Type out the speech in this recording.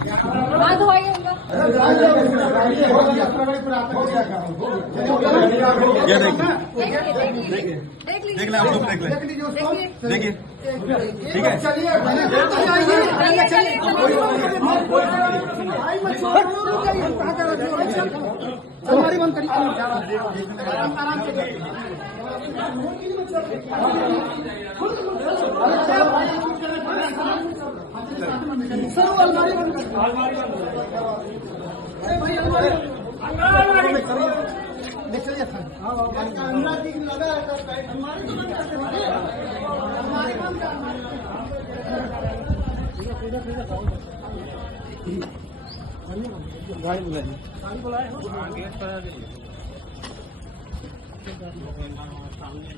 हाथ धोइए उनका। ये देखिए, देख लीजिए, देख लें आप लोग, देख लें, देखिए, ठीक है। हमारी बंद करिए, आराम से सर वो अलमारी बंद कर, भाई अलमारी निकलिए सर। अंदर दिख लगा है सर, अलमारी बंद कर, अलमारी बंद कर। गाड़ी बुलाइए, गाड़ी बुलाए हो गेट पर सामने